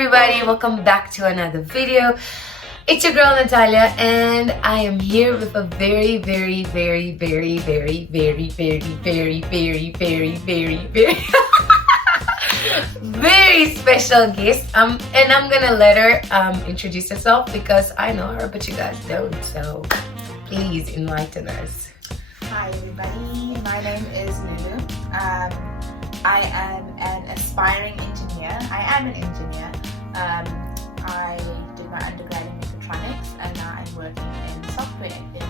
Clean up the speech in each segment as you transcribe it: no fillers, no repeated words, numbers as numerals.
everybody, welcome back to another video. It's your girl Natalia and I am here with a very very special guest. And I'm gonna let her introduce herself because I know her but you guys don't, so please enlighten us. Hi everybody, my name is Lulu. I am an aspiring engineer. I am an engineer. I did my undergrad in mechatronics and now I'm working in software in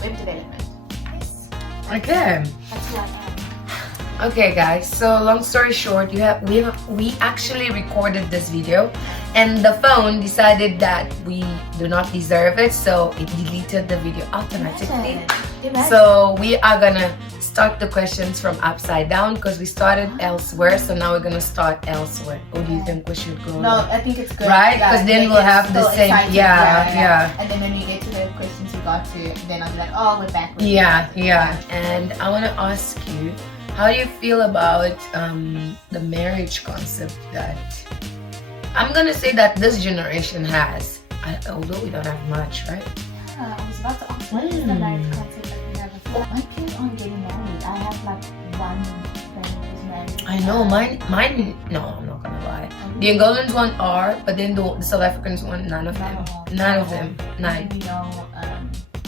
web development. Yes. Okay. That's who I am. Okay guys, so long story short, we actually recorded this video and the phone decided that we do not deserve it, so it deleted the video automatically. Imagine. So we are gonna start the questions from upside down because we started elsewhere, so now we're gonna start elsewhere. Or do you think we should go? No, I think it's good. Right? Because then we'll have the same. Yeah. And then when we get to the questions we got to, then I'll be like, oh, we're back. Yeah. And I want to ask you, how do you feel about the marriage concept that I'm gonna say that this generation has, although we don't have much, right? Yeah, I was about to ask, what is the marriage concept that we have before? My kids aren't getting married. I have like one friend who's married. I know, mine, no, I'm not gonna lie. The Angolans one are, but then the South Africans one, none of them. Maybe no,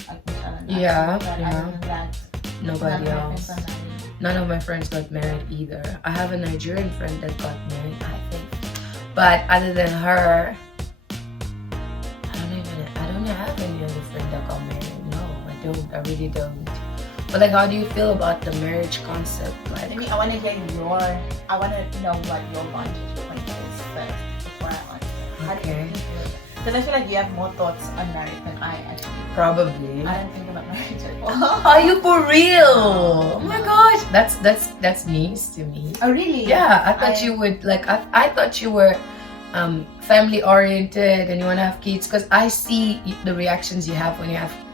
like Michelle and Yeah, but yeah. other than that, Nobody none of my else. friends are married. None of my friends got married either. I have a Nigerian friend that got married, I think. But other than her, I don't have any other friend that got married. No, I don't. I really don't. But like, how do you feel about the marriage concept? Like, Maybe I want to get I want to know what your vantage point is first before I answer. How do you Okay. feel? Because I feel like you have more thoughts on marriage than I actually. probably. I don't think about marriage at all. Are you for real? Oh my gosh, that's news to me. Oh really? Yeah, I thought you would like. I thought you were family oriented and you want to have kids because I see the reactions you have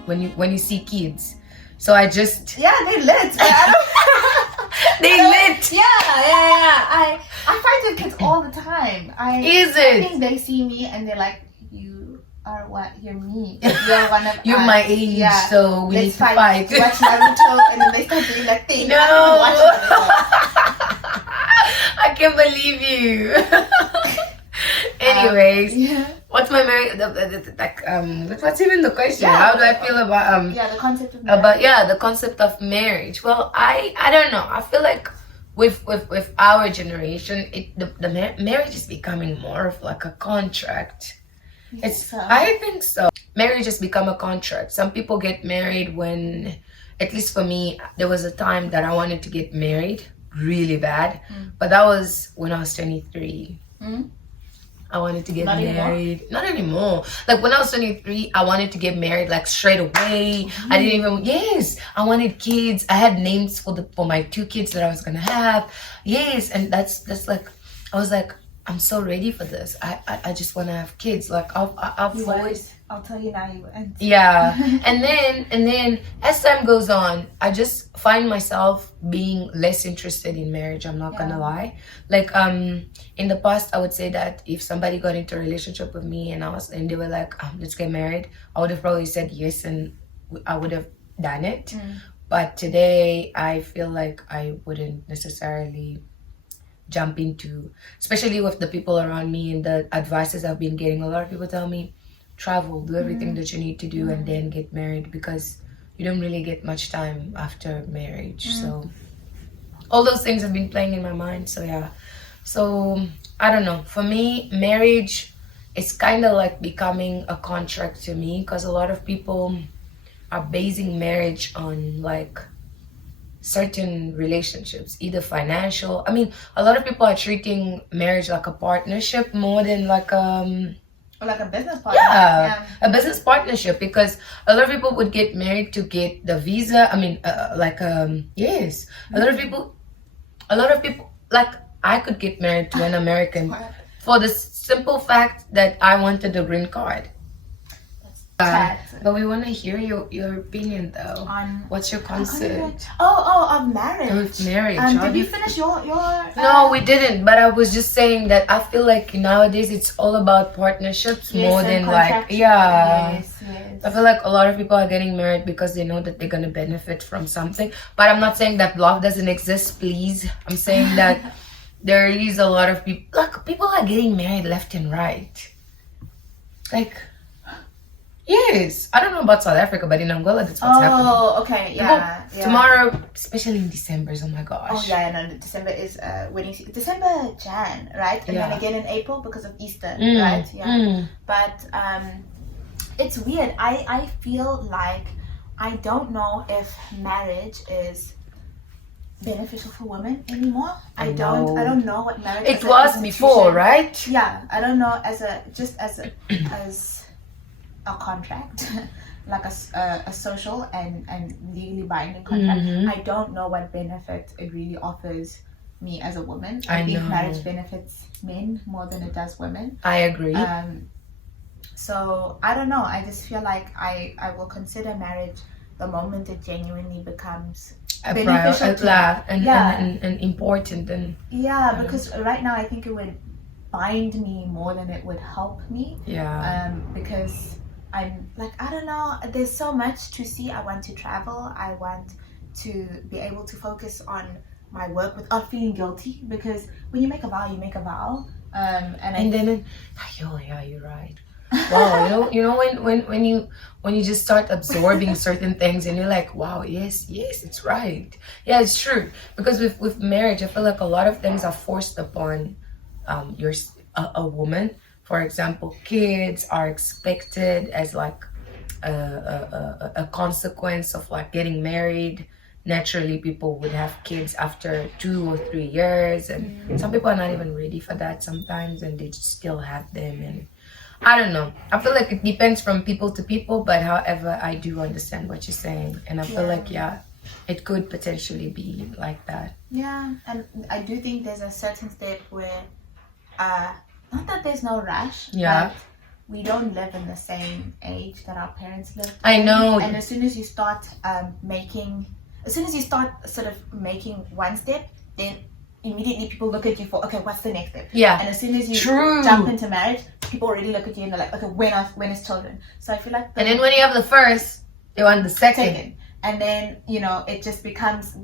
when you see kids. So I just Yeah, they lit. they lit. Yeah. I fight with kids all the time. I think they see me and they're like, you are what? You're me. You're one of You're us. my age, Yeah. so we need to fight. Watch Naruto, and then they start doing that thing. No. I don't even watch Naruto. I can't believe you. Anyways, Yeah. what's my marriage? What's even the question? Yeah. How do I feel about Yeah, the concept of the concept of marriage? Well, I don't know. I feel like with our generation, marriage is becoming more of like a contract. I think so. Marriage has become a contract. Some people get married when, at least for me, there was a time that I wanted to get married really bad, but that was when I was 23. I wanted to get married. Not anymore. Like when I was 23, I wanted to get married like straight away. I didn't even. Yes, I wanted kids. I had names for my 2 kids that I was gonna have. Yes, and that's like, I was like, I'm so ready for this. I just want to have kids. Like I've always. I'll tell you now, you went. Yeah, and then as time goes on, I just find myself being less interested in marriage. I'm not gonna lie. Like in the past, I would say that if somebody got into a relationship with me and they were like, let's get married, I would have probably said yes and I would have done it. But today, I feel like I wouldn't necessarily jump into, especially with the people around me and the advices I've been getting. A lot of people tell me, travel, do everything that you need to do and then get married because you don't really get much time after marriage. So all those things have been playing in my mind. So yeah, so I don't know, for me marriage is kind of like becoming a contract to me because a lot of people are basing marriage on like certain relationships, either financial. I mean, a lot of people are treating marriage like a partnership more than like Or like a business partner. Yeah, a business partnership, because a lot of people would get married to get the visa. I mean, yes, a lot of people, like I could get married to an American for the simple fact that I wanted a green card. chat. But we want to hear your opinion though. On What's your concept of marriage. of marriage? Did you finish your No, we didn't. But I was just saying that I feel like nowadays it's all about partnerships more than like Yes. I feel like a lot of people are getting married because they know that they're gonna benefit from something. But I'm not saying that love doesn't exist, please. I'm saying that there is a lot of people, like people are getting married left and right. Like, yes, I don't know about South Africa, but in Angola, that's what's happening. Oh, okay, yeah. Tomorrow, especially in December, oh my gosh. Oh yeah, no, December is wedding season. December, Jan, right? And then again in April because of Easter, right? Yeah. But it's weird. I feel like I don't know if marriage is beneficial for women anymore. I don't know what marriage it was before, right? Yeah, I don't know as a contract, like a social and legally binding contract. I don't know what benefit it really offers me as a woman. I think marriage benefits men more than it does women. I agree. So I don't know. I just feel like I will consider marriage the moment it genuinely becomes beneficial and important and because right now I think it would bind me more than it would help me. Because I'm like, I don't know, there's so much to see. I want to travel. I want to be able to focus on my work without feeling guilty, because when you make a vow, you make a vow. You're right. Wow, you know when you just start absorbing certain things and you're like, wow, yes, it's right. Yeah, it's true. Because with marriage, I feel like a lot of things are forced upon a woman. For example, kids are expected as like a consequence of like getting married. Naturally, people would have kids after 2 or 3 years, and some people are not even ready for that sometimes, and they still have them. And I don't know. I feel like it depends from people to people, but however, I do understand what you're saying, and I feel like it could potentially be like that. Yeah, and I do think there's a certain step where, not that there's no rush, but we don't live in the same age that our parents lived. I know. And as soon as you start sort of making one step, then immediately people look at you for, okay, what's the next step? Yeah. And as soon as you jump into marriage, people already look at you and they're like, okay, when is children? So I feel like and then when you have the first, you want the second. And then, it just becomes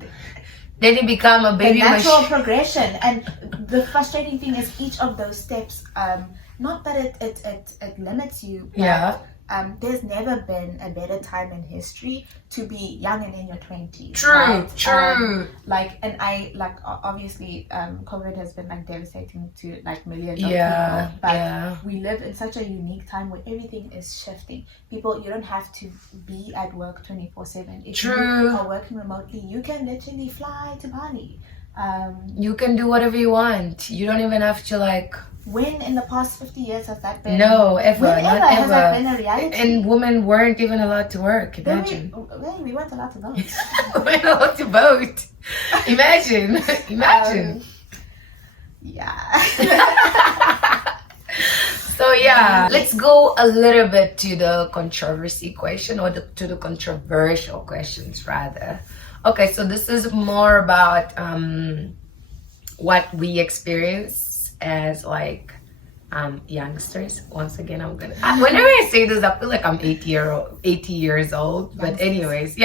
then you become a baby. The natural progression. And the frustrating thing is each of those steps, not that it limits you, but there's never been a better time in history to be young and in your 20s. True. Obviously, COVID has been like devastating to like millions of people. But we live in such a unique time where everything is shifting. People, you don't have to be at work 24/7. If you are working remotely, you can literally fly to Bali. You can do whatever you want. You don't even have to like. When in the past 50 years has that been? No, ever. Not ever. Has that been a reality? And women weren't even allowed to work. Imagine. We weren't allowed to vote. We weren't allowed to vote. Imagine. So let's go a little bit to the controversy question, or to the controversial questions rather. Okay, so this is more about what we experience as like youngsters. Once again, whenever I say this, I feel like I'm 80 years old. But anyways,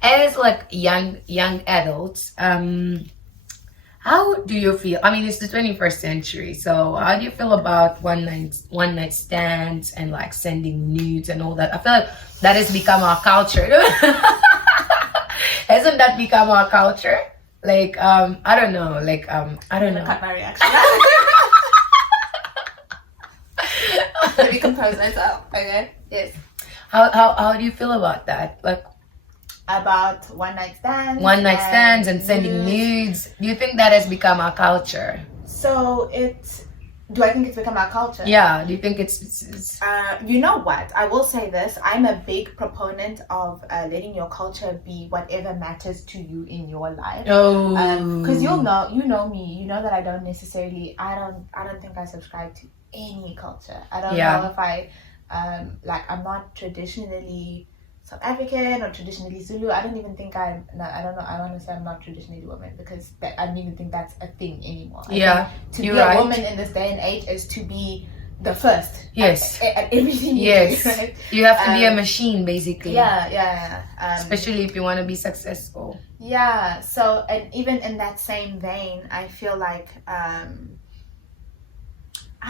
as like young adults, how do you feel? I mean, it's the 21st century, so how do you feel about one night stands and like sending nudes and all that? I feel like that has become our culture. Hasn't that become our culture? Like, I don't know. Like, I don't know. Cut my reaction. Let me compose myself. Okay. Yes. How do you feel about that? Like, about one night stands and sending nudes. Do you think that has become our culture? So do I think it's become our culture? Yeah. Do you think it's you know what? I will say this. I'm a big proponent of letting your culture be whatever matters to you in your life. Oh. Because you know me. You know that I don't necessarily. I don't think I subscribe to any culture. I don't know if I Like I'm not traditionally South African or traditionally Zulu. I don't even think I don't know. I want to say I'm not traditionally woman because I don't even think that's a thing anymore. I Yeah, think to you're be right. a woman in this day and age is to be the first. Yes. At everything you Yes. do, right? You have to be a machine, basically. Yeah. Especially if you want to be successful. Yeah. So, and even in that same vein, I feel like I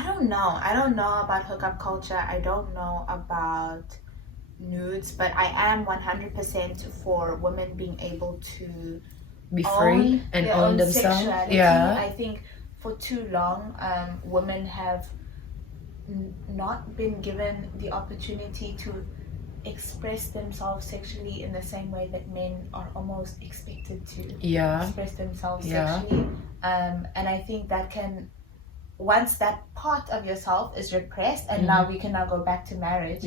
don't know. I don't know about hookup culture. I don't know about nudes, but I am 100% for women being able to Be free and their own own themselves. sexuality. Yeah. I think for too long, women have not been given the opportunity to express themselves sexually in the same way that men are almost expected to express themselves sexually. And I think that can, once that part of yourself is repressed, and now we can now go back to marriage.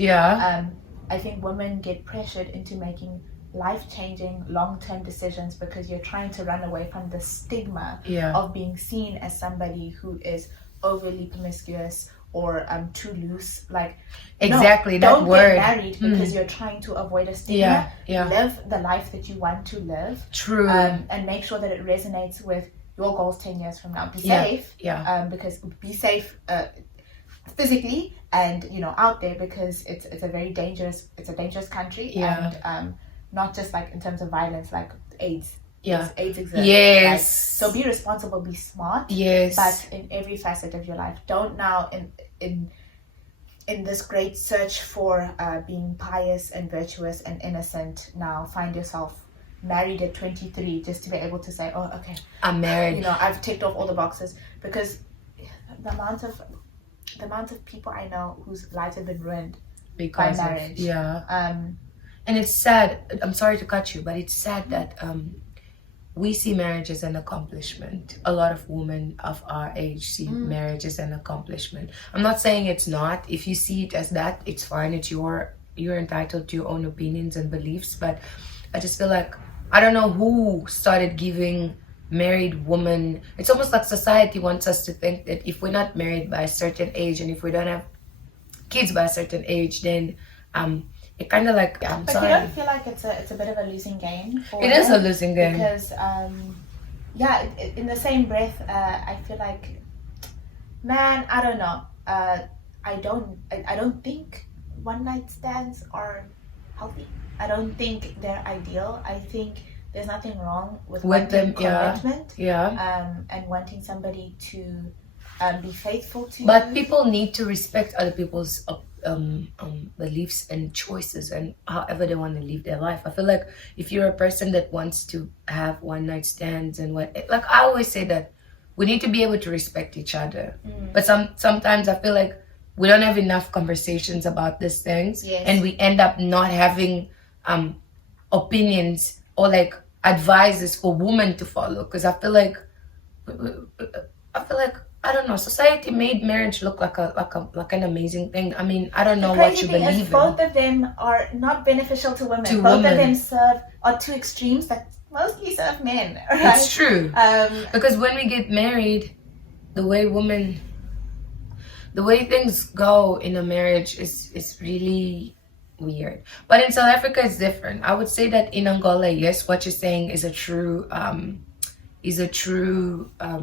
I think women get pressured into making life-changing long-term decisions because you're trying to run away from the stigma of being seen as somebody who is overly promiscuous or too loose. Like, exactly, no, that don't word. get married because you're trying to avoid a stigma. Live the life that you want to live. True. And make sure that it resonates with your goals 10 years from now. Be safe. Because be safe physically and out there, because it's a dangerous country. And not just like in terms of violence, like AIDS. AIDS exists. Yes. Right? So be responsible, be smart. Yes. But in every facet of your life, don't now in this great search for being pious and virtuous and innocent, now find yourself married at 23 just to be able to say, oh, okay, I'm married. I've ticked off all the boxes. Because the amount of people I know whose lives have been ruined because by marriage. And it's sad. I'm sorry to cut you, but it's sad that we see marriage as an accomplishment. A lot of women of our age see marriage as an accomplishment. I'm not saying it's not. If you see it as that, it's fine. It's you're entitled to your own opinions and beliefs. But I just feel like, I don't know who started giving married women. It's almost like society wants us to think that if we're not married by a certain age and if we don't have kids by a certain age, then it kind of like, but you don't feel like it's a bit of a losing game for it is a losing game because in the same breath I feel like, man, I don't know, I don't think one night stands are healthy. I don't think they're ideal. I think there's nothing wrong with wanting commitment and wanting somebody to be faithful to you. But people need to respect other people's beliefs and choices and however they want to live their life. I feel like if you're a person that wants to have one night stands and like I always say that we need to be able to respect each other. But sometimes I feel like we don't have enough conversations about these things, and we end up not having opinions or like advices for women to follow, because I feel like I don't know, society made marriage look like an amazing thing. I mean, I don't know what you believe in. Both of them are not beneficial to women. Both of them are two extremes that mostly serve men. Right? It's true. Because when we get married, the way things go in a marriage is really weird. But in South Africa, it's different. I would say that in Angola, yes, what you're saying is a true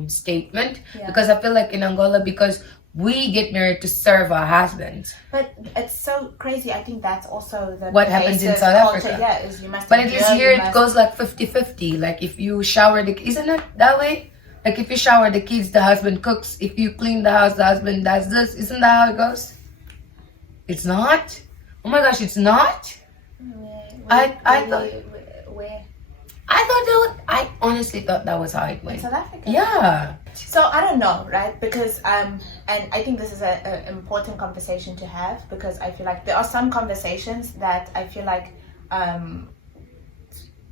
statement. Because I feel like in Angola, because we get married to serve our husbands. But it's so crazy. I think that's also what happens in South Africa. Yeah, is you must. But at least here it goes like 50-50. Like if you shower isn't it that way? Like if you shower the kids, the husband cooks. If you clean the house, the husband does this. Isn't that how it goes? It's not? Oh my gosh, it's not? I honestly thought that was how it went. In South Africa? Yeah. So I don't know, right? Because and I think this is an important conversation to have, because I feel like there are some conversations that I feel like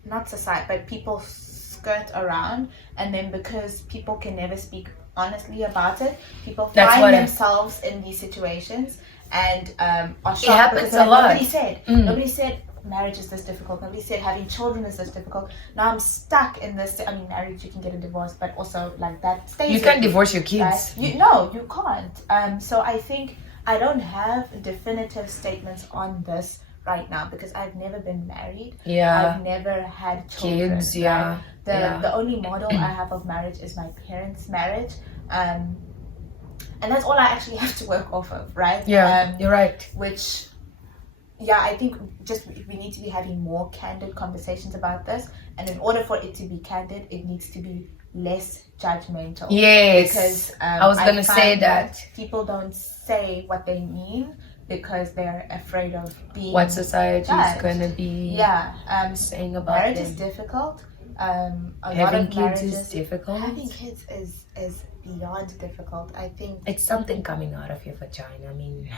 not society, but people skirt around, and then because people can never speak honestly about it, people find themselves in these situations and are shocked. It happens a lot. Nobody said marriage is this difficult. Nobody said having children is this difficult. Now I'm stuck in this. I mean, marriage, you can get a divorce, but also like that stays. You can't divorce your kids. Right? You can't. So I think I don't have definitive statements on this right now because I've never been married. Yeah. I've never had children. Kids, yeah. Right? The only model I have of marriage is my parents' marriage. And that's all I actually have to work off of, right? Yeah, you're right. Which, yeah, I think just we need to be having more candid conversations about this. And in order for it to be candid, it needs to be less judgmental. Yes. Because I was going to say that. People don't say what they mean because they're afraid of being what society judged. is going to be saying about marriage them. is difficult. Having kids is difficult. Having kids is beyond difficult. I think it's something coming out of your vagina. I mean,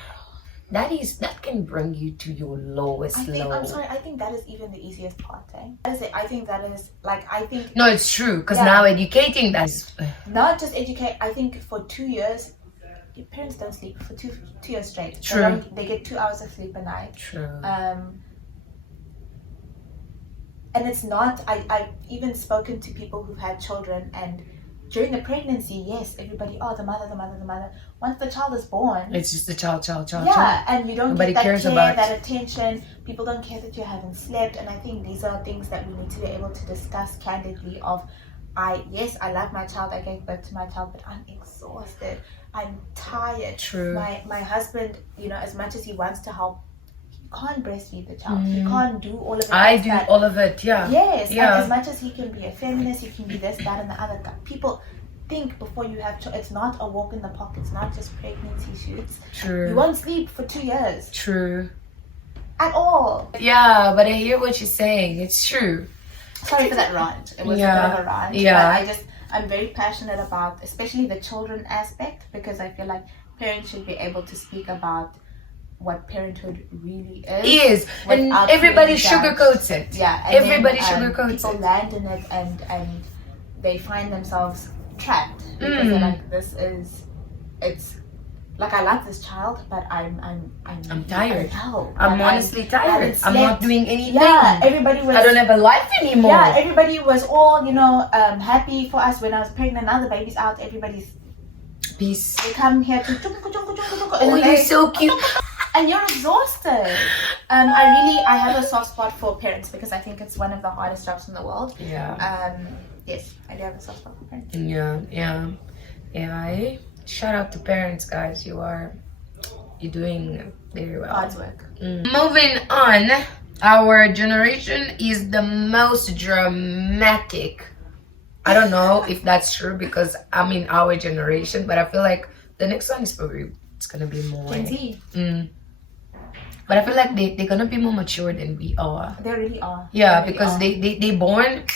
that can bring you to your lowest low. I'm sorry. I think that is even the easiest part. I think that is No, it's true because now educating that is not just educate. I think for 2 years, your parents don't sleep for two years straight. True. They get 2 hours of sleep a night. True. And it's not. I've even spoken to people who've had children, and during the pregnancy, yes, everybody, the mother. Once the child is born, it's just the child. Yeah, and you don't Nobody get that cares care, about that attention. People don't care that you haven't slept, and I think these are things that we need to be able to discuss candidly. I love my child. I gave birth to my child, but I'm exhausted. I'm tired. True. My husband, as much as he wants to help, can't breastfeed the child. He can't do all of it. I do all of it, yeah. Yes, yeah. And as much as he can be a feminist, he can be this, that, and the other. People think before you have children. It's not a walk in the park. It's not just pregnancy shoots. True. You won't sleep for 2 years. True. At all. Yeah, but I hear what you're saying. It's true. Sorry for that rant. It was a bit of a rant. Yeah. But I'm very passionate about, especially the children aspect, because I feel like parents should be able to speak about what parenthood really is. And everybody sugarcoats it. Yeah. And everybody then, sugarcoats it. People land in it and they find themselves trapped because they're like, it's like, I love this child, but I'm tired. No, I'm honestly tired. I'm not doing anything. Yeah, everybody was. I don't have a life anymore. Yeah, everybody was all happy for us when I was pregnant. Now the baby's out. Everybody's peace. They come here to. Oh, you're so cute. And you're exhausted. I have a soft spot for parents because I think it's one of the hardest jobs in the world. Yeah. Yes, I do have a soft spot for parents. Yeah. Shout out to parents, guys. You're doing very well. Hard work. Moving on, our generation is the most dramatic. I don't know if that's true because I'm in our generation, but I feel like the next one is probably it's gonna be more Gen Z. But I feel like they're gonna be more mature than we are. They really are. Yeah, because they born.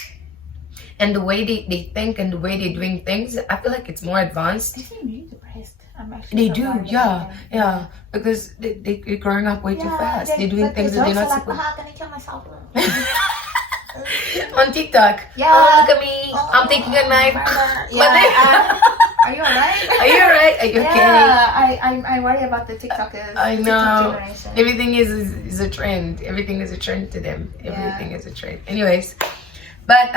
And the way they think and the way they're doing things, I feel like it's more advanced. They seem really depressed. They do, yeah. Because they're growing up way too fast. They're doing things that they're not supposed to. How can I kill myself? On TikTok. Yeah. Oh, look at me. I'm taking a knife. Yeah. Are you alright? Are you alright? Are you okay? Yeah, I worry about the TikTokers. I know. Generation. Everything is a trend. Everything is a trend to them. Everything is a trend. Anyways. But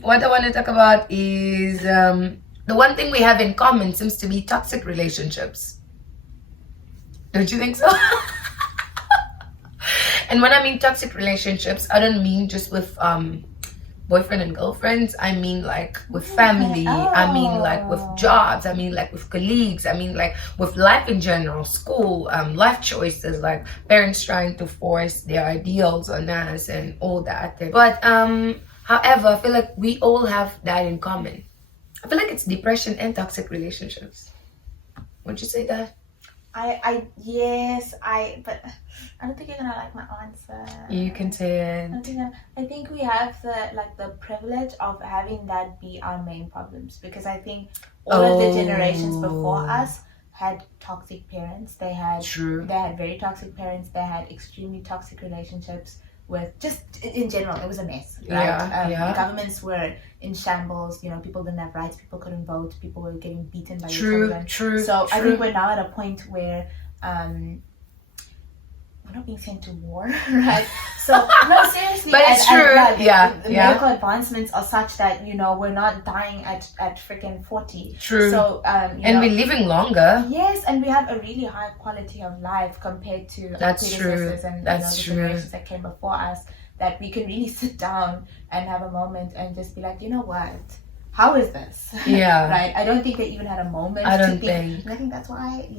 what I want to talk about is the one thing we have in common seems to be toxic relationships. Don't you think so? And when I mean toxic relationships, I don't mean just with boyfriend and girlfriends. I mean like with family. I mean like with jobs. I mean like with colleagues. I mean like with life in general, school, life choices, like parents trying to force their ideals on us and all that. But however, I feel like we all have that in common. I feel like it's depression and toxic relationships. Would you say that? Yes, but I don't think you're gonna like my answer. You can say it. I think we have the privilege of having that be our main problems because I think all of the generations before us had toxic parents. They had very toxic parents. They had extremely toxic relationships. With just in general, it was a mess. Right? Governments were in shambles. People didn't have rights. People couldn't vote. People were getting beaten by the children. So I think we're now at a point where we're not being sent to war, right? So no, seriously, But it's true. The medical advancements are such that we're not dying at freaking 40. True. So and we're living longer. Yes, and we have a really high quality of life compared to our predecessors and the generations that came before us. That we can really sit down and have a moment and just be like, you know what? How is this? Yeah. Right? I don't think they even had a moment I don't to think. think. And I think that's why,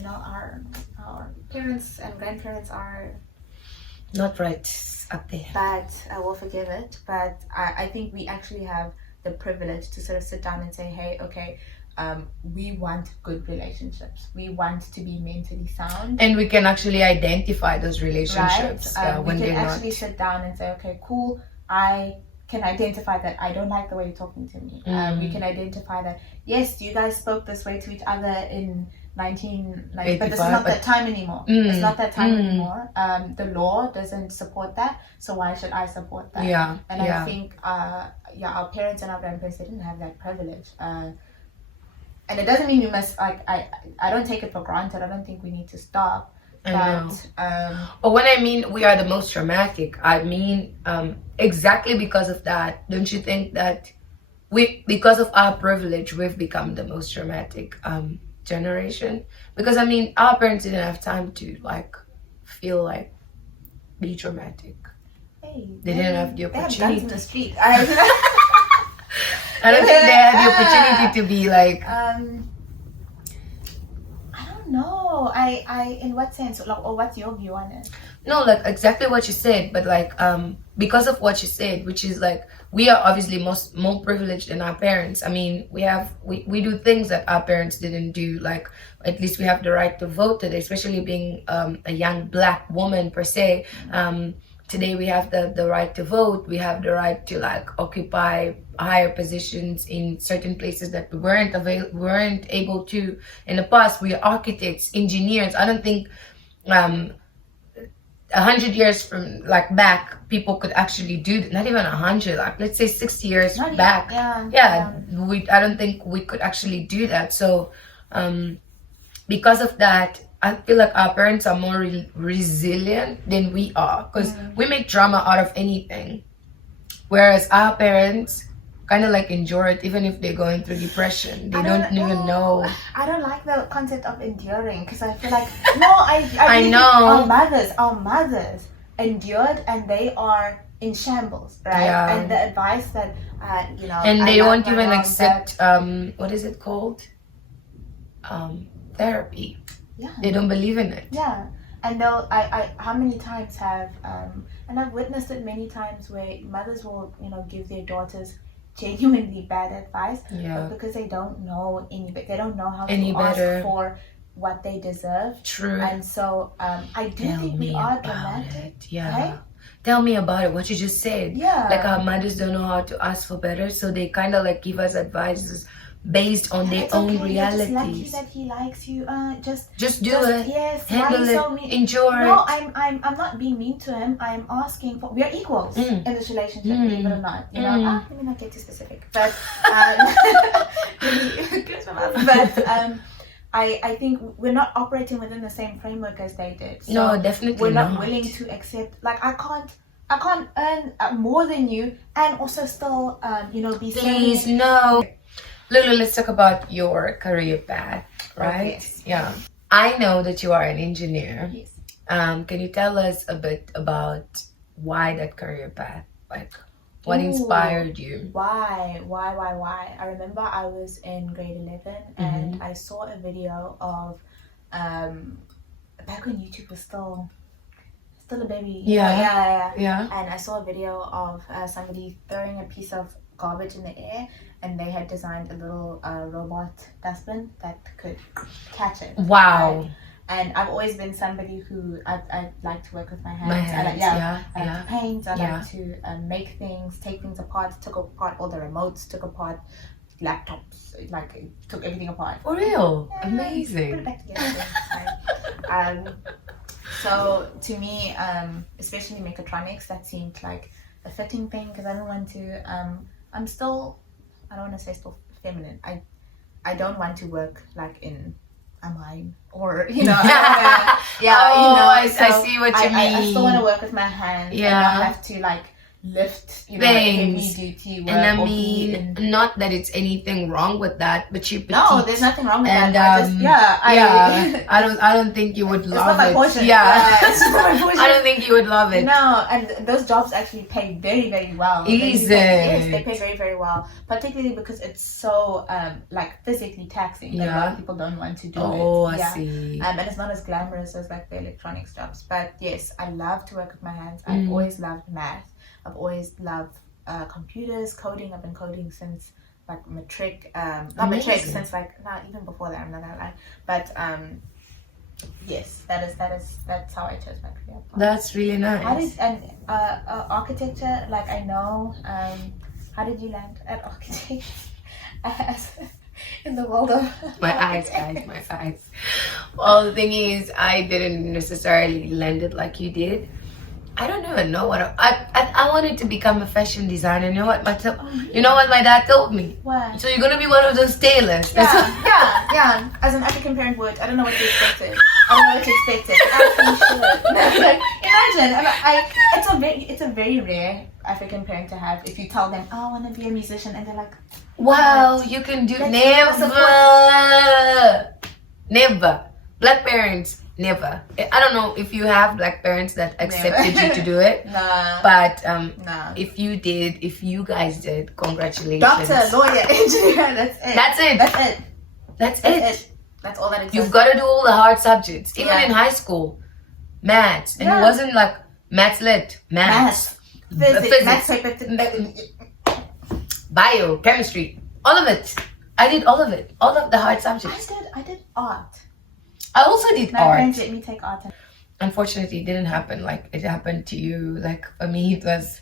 our parents and grandparents are not right up there. But I will forgive it. But I think we actually have the privilege to sort of sit down and say, hey, okay, we want good relationships. We want to be mentally sound. And we can actually identify those relationships when they're not. We can actually sit down and say, okay, cool, I can identify that I don't like the way you're talking to me. We can identify that, yes, you guys spoke this way to each other in 1990, but this is not that time anymore. It's not that time anymore. The law doesn't support that, so why should I support that? Yeah. And I think, our parents and our grandparents, they didn't have that privilege. And it doesn't mean you must, I don't take it for granted. I don't think we need to stop. But when I mean we are the most traumatic, I mean exactly because of that. Don't you think that because of our privilege, we've become the most traumatic generation? Because I mean, our parents didn't have time to be traumatic. Hey, they didn't have the opportunity. They have guns in the street. I don't think they had the opportunity to be like. I don't know. I in what sense? Or what's your view on it? No, exactly what you said, but because of what you said, which is we are obviously more privileged than our parents. I mean, we do things that our parents didn't do. At least we have the right to vote today, especially being a young Black woman per se. Today we have the right to vote. We have the right to occupy higher positions in certain places that we weren't able to in the past. We are architects, engineers. I don't think 100 years from back, people could actually do that. Not even 100. Let's say 60 years back. I don't think we could actually do that. So because of that, I feel like our parents are more resilient than we are, because we make drama out of anything, whereas our parents kind of endure it. Even if they're going through depression, they don't even know. I don't like the concept of enduring, because I feel like I know our mothers endured and they are in shambles, right? Yeah. And the advice that and they won't even accept what is it called, therapy. Yeah. They don't believe in it. Yeah. And how many times have and I've witnessed it many times where mothers will give their daughters genuinely bad advice, but because they don't know they don't know how to ask for what they deserve. True. And so I do think we are dramatic. Right? Tell me about it. What you just said. Yeah. Our mothers don't know how to ask for better, so they kind of give us advices based on their own realities. Just lucky that he likes you. Just do it. Yes. Handle it. So mean? Enjoy it. No, I'm not being mean to him. I'm asking for. We are equals in this relationship, believe it or not. Let me not get too specific, but I think we're not operating within the same framework as they did. So no, definitely we're not willing to accept. I can't earn more than you and also still be. Please no. Lulu, let's talk about your career path, right? Yes. Yeah. I know that you are an engineer. Yes. Can you tell us a bit about why that career path? What inspired you? Why? I remember I was in grade 11 and I saw a video of back when YouTube was still a baby. Yeah. And I saw a video of somebody throwing a piece of garbage in the air, and they had designed a little robot dustbin that could catch it. Wow. And I've always been somebody who I like to work with my hands. I like to paint. I like to make things, take things apart. Took apart all the remotes. Took apart laptops. Took everything apart. For real? Yeah, amazing. Put it back together. So to me, especially mechatronics, that seemed like a fitting thing, because I don't want to. I don't want to say still feminine. I don't want to work in a mime, or you know, I I see what you mean. I still want to work with my hands. Yeah. And not have to like lift, heavy duty work. And I or mean, not that it's anything wrong with that, but you petite. No, there's nothing wrong with and, that. I don't think you would It's love not my it. portion. Yeah, It's not my portion. I don't think you would love it. No, and those jobs actually pay very, very well. Is Yes, they it? pay very, very well. Particularly because it's so like physically taxing. That a lot of people don't want to do it. Oh, I see. And it's not as glamorous as like the electronics jobs. But yes, I love to work with my hands. I've always loved math. I've always loved computers, coding. I've been coding since like matric. Not matric, since like even before that. I'm not gonna lie. But yes, that's how I chose my career path. That's really nice. How did architecture? Like I know. How did you land at architecture? In the world of my eyes, guys, my eyes. Well, the thing is, I didn't necessarily land it like you did. I don't even know what I wanted to become a fashion designer. You know what my dad told me? What? So you're gonna be one of those tailors. Yeah. As an African parent would, I don't know what you expected. As you should. Like, imagine, it's a very rare African parent to have. If you tell them, "Oh, I want to be a musician," and they're like, "Wow, you can do." Never. Black parents. Never. I don't know if you have black parents that accepted you to do it. Nah. But nah. if you guys did, congratulations. Doctor, lawyer, engineer, that's it. That's it. That's all that exists. You've got to do all the hard subjects. Even in high school. Maths. And it wasn't like maths lit. Maths. Physics. Maths, bio, chemistry. All of it. I did all of it. All of the hard subjects. I did art. I also did My art. parents let me take art. Unfortunately, it didn't happen like it happened to you. Like for me, it was,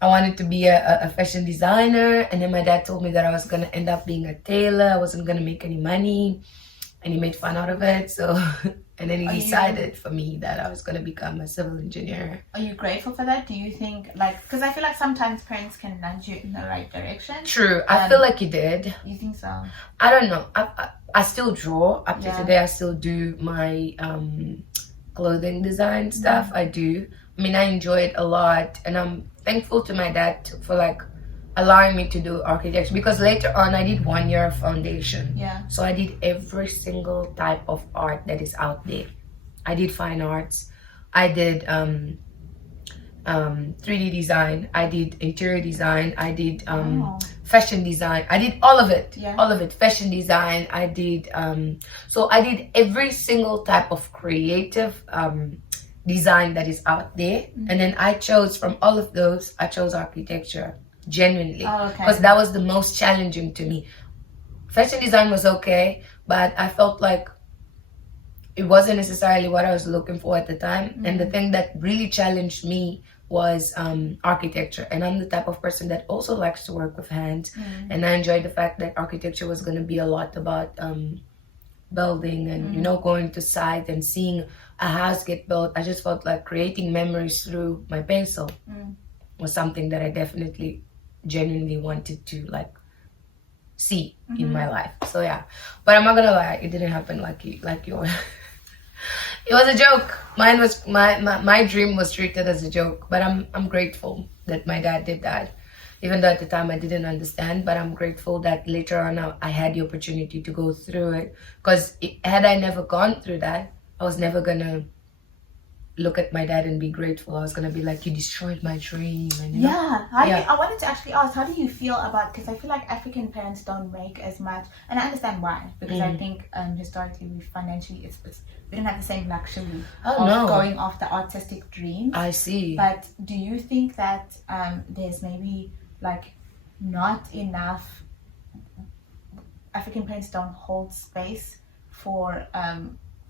I wanted to be a fashion designer, and then my dad told me that I was gonna end up being a tailor. I wasn't gonna make any money, and he made fun out of it. So, and then he decided for me that I was gonna become a civil engineer. Are you grateful for that? Do you think because I feel like sometimes parents can nudge you in the right direction? True, I feel like you did. You think so? I don't know. I still draw. Up to today, I still do my clothing design stuff. I do. I mean, I enjoy it a lot, and I'm thankful to my dad for like allowing me to do architecture, because later on I did 1 year of foundation. Yeah. So I did every single type of art that is out there. I did fine arts. I did 3D design. I did interior design. I did fashion design. I did all of it. Yeah. All of it. Fashion design. I did so I did every single type of creative design that is out there. And then I chose from all of those, I chose architecture, genuinely. Because that was the most challenging to me. Fashion design was okay, but I felt like it wasn't necessarily what I was looking for at the time. And the thing that really challenged me was architecture. And I'm the type of person that also likes to work with hands. And I enjoyed the fact that architecture was going to be a lot about building and, going to site and seeing a house get built. I just felt like creating memories through my pencil was something that I definitely, genuinely wanted to like see in my life. So yeah, but I'm not gonna lie, it didn't happen like yours. It was a joke. Mine was my dream was treated as a joke, but I'm grateful that my dad did that, even though at the time I didn't understand. But I'm grateful that later on I had the opportunity to go through it, because had I never gone through that, I was never gonna look at my dad and be grateful. I was gonna be like, you destroyed my dream. And, I wanted to actually ask, how do you feel about, because I feel like African parents don't make as much, and I understand why, because I think historically financially we don't have the same luxury of going after artistic dreams. I see. But do you think that there's maybe like not enough, African parents don't hold space for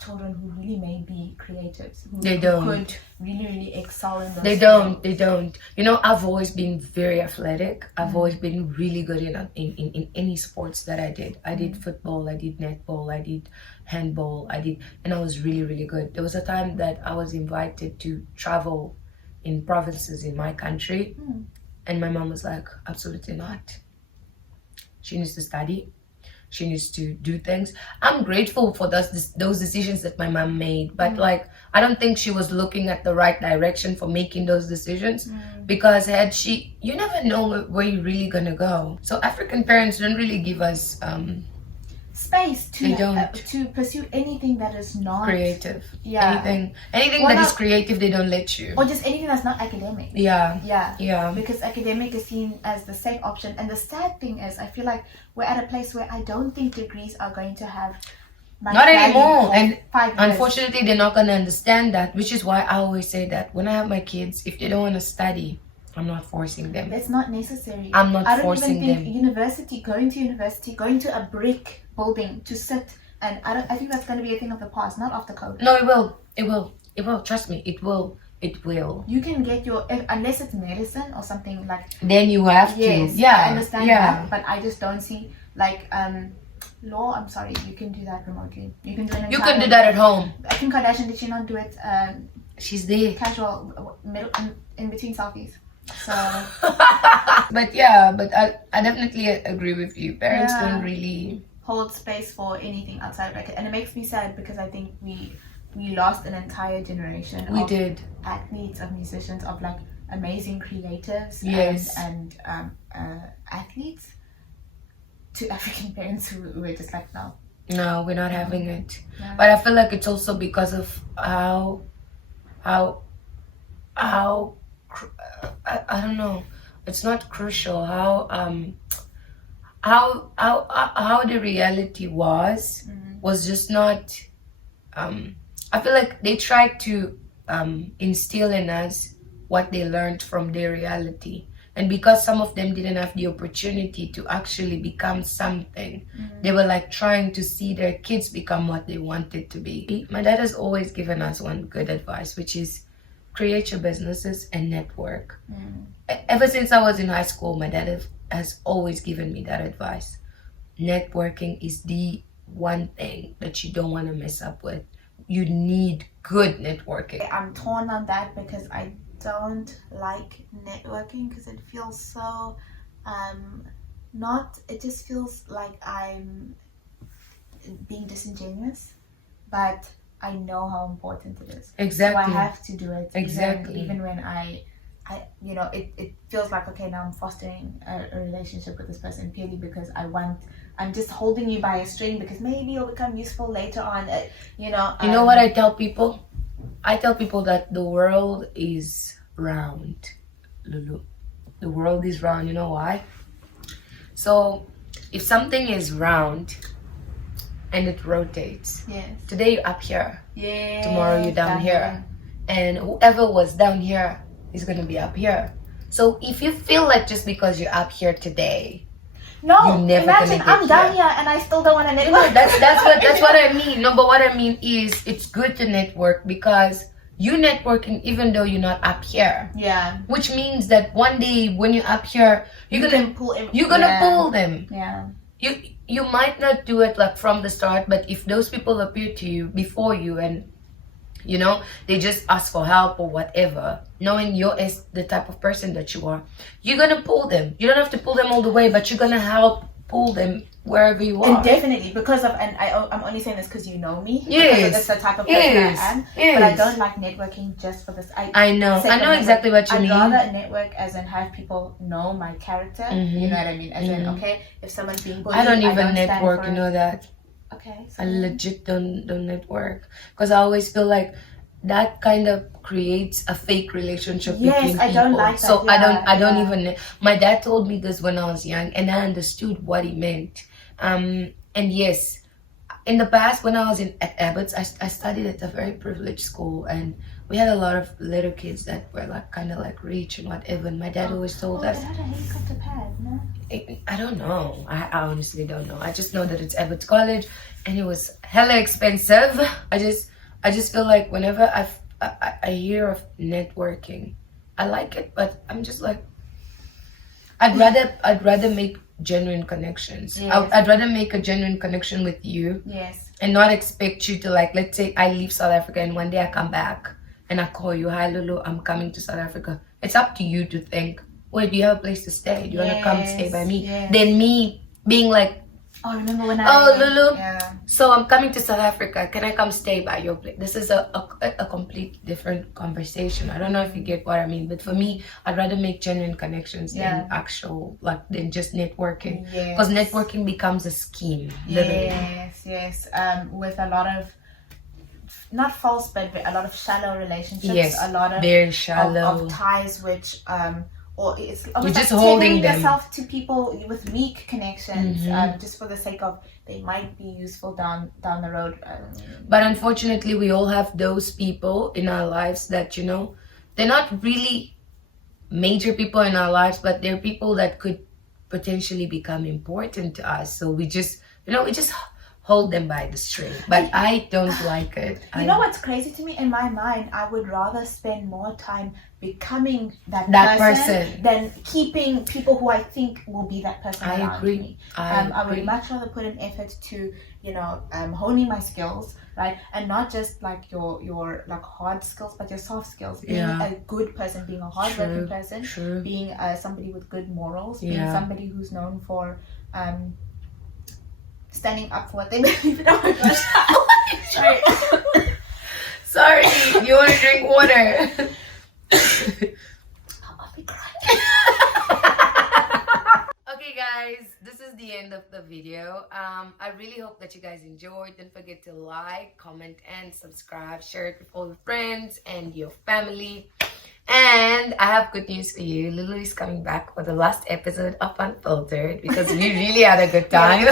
children who really may be creatives, who could really excel in those They don't. I've always been very athletic. I've always been really good in any sports that I did. I did football, I did netball, I did handball, and I was really, really good. There was a time that I was invited to travel in provinces in my country, and my mom was like, absolutely not. She needs to study. she needs to do things. I'm grateful for those decisions that my mom made, but like I don't think she was looking at the right direction for making those decisions, because had she, you never know where you're really gonna go. So African parents don't really give us space They don't. to pursue anything that is not creative. Yeah. Anything Well, that is not- creative, they don't let you. or just anything that's not academic. Yeah, Yeah. yeah. Because academic is seen as the safe option. And the sad thing is, I feel like we're at a place where I don't think degrees are going to have much Not value anymore. for And 5 years. unfortunately, they're not gonna understand that, which is why I always say that when I have my kids, if they don't want to study, I'm not forcing them. It's not necessary. I'm not I don't forcing even think them. university, going to a brick building to sit, and I think that's going to be a thing of the past, not after COVID. No, it will. It will. It will. Trust me. It will. It will. You can get unless it's medicine or something like. Then you have Yes, to. Yeah. I understand yeah. that, but I just don't see like law. I'm sorry, you can do that remotely. You can do it. You can do that at home. Kim Kardashian, did she not do it? She's there. Casual, middle, in between selfies. So But yeah, but I definitely agree with you. Parents Yeah. don't really. hold space for anything outside of it, and it makes me sad because I think we lost an entire generation We of did. athletes, of musicians, of like amazing creatives Yes. and athletes to African parents who were just like, no. No, we're not having it. Yeah. But I feel like it's also because of how I don't know. It's not crucial how the reality was just not. I feel like they tried to instill in us what they learned from their reality. And because some of them didn't have the opportunity to actually become something, they were like trying to see their kids become what they wanted to be. My dad has always given us one good advice, which is create your businesses and network. Ever since I was in high school, my dad has always given me that advice. Networking is the one thing that you don't want to mess up with. You need good networking. I'm torn on that because I don't like networking because it feels so it just feels like I'm being disingenuous, but I know how important it is. Exactly. So I have to do it. Exactly. Even when I it feels like, okay, now I'm fostering a relationship with this person purely because I'm just holding you by a string because maybe you'll become useful later on. You know what I tell people? I tell people that the world is round, Lulu. The world is round. You know why? So if something is round and it rotates, yes, today you're up here, tomorrow you're down here, and whoever was down here is going to be up here. So if you feel like just because you're up here today, no, you're never imagine gonna get I'm down here. here and I still don't want to You network. know, that's what I mean. No, but what I mean is it's good to network because you networking even though you're not up here. Yeah. Which means that one day when you're up here, you're gonna pull pull them. Yeah. You might not do it like from the start, but if those people appear to you before you and they just ask for help or whatever, knowing you're the type of person that you are, you're gonna pull them. You don't have to pull them all the way, but you're gonna help pull them wherever you are. And definitely because of, and I'm only saying this because you know me. Yes. Because that's the type of person Yes. I am. Yes. But I don't like networking just for this. I know exactly what you mean. I'd rather network as in have people know my character. You know what I mean? As in, okay, if someone's being bullied, I don't even stand network, for you know that. Okay. I legit don't network because I always feel like that kind of creates a fake relationship between people. I don't like that. So Yeah, I don't yeah. even. My dad told me this when I was young, and I understood what he meant. And yes, in the past when I was at Abbott's, I studied at a very privileged school, and we had a lot of little kids that were like kind of like rich and whatever. And my dad always told us. It had a helicopter pad, no? I don't know. I honestly don't know. I just know that it's Abbott's College, and it was hella expensive. I just feel like whenever I hear of networking, I like it, but I'm just like, I'd rather make genuine connections. Yes. I'd rather make a genuine connection with you. Yes. And not expect you to like, let's say I leave South Africa and one day I come back and I call you, hi Lulu, I'm coming to South Africa. It's up to you to think, wait, do you have a place to stay? Do you want to come stay by me? Yes. Then me being like, Oh, remember when Lulu. Yeah. So I'm coming to South Africa. Can I come stay by your place? This is a complete different conversation. I don't know if you get what I mean, but for me, I'd rather make genuine connections than actual, than just networking. Because networking becomes a scheme, literally. Yes. With a lot of, not false, but a lot of shallow relationships. Yes, a lot of very shallow of ties, which or it's you're almost just like holding tethering them. yourself to people with weak connections, just for the sake of they might be useful down the road. But unfortunately, we all have those people in our lives that, you know, they're not really major people in our lives, but they're people that could potentially become important to us. So we just, you know, we just hold them by the string. But I don't like it. You know what's crazy to me? In my mind, I would rather spend more time becoming that person than keeping people who I think will be that person around me. I would much rather put an effort to, you know, honing my skills, right? And not just like your like hard skills, but your soft skills. Being a good person, being a hardworking person, being somebody with good morals, being somebody who's known for standing up for what they believe in. Oh my gosh. Sorry, you want to drink water? I'll be crying. Okay guys, this is the end of the video. I really hope that you guys enjoyed. Don't forget to like, comment and subscribe. Share it with all your friends and your family. And I have good news for you. Lulu is coming back for the last episode of Unfiltered because we really had a good time.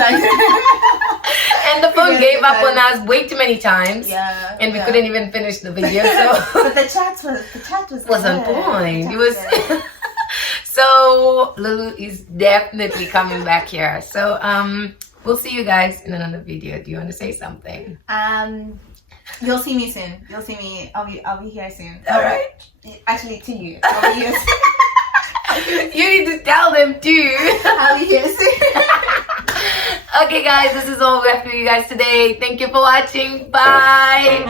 And the phone gave up on us way too many times. Yeah. And we couldn't even finish the video. So but the chat was on point. It was so Lulu is definitely coming back here. So we'll see you guys in another video. Do you want to say something? You'll see me soon. You'll see me. I'll be here soon. All right. Actually, to you. I'll be here soon. You need to tell them too. I'll be here soon. Okay guys, this is all we have for you guys today. Thank you for watching. Bye.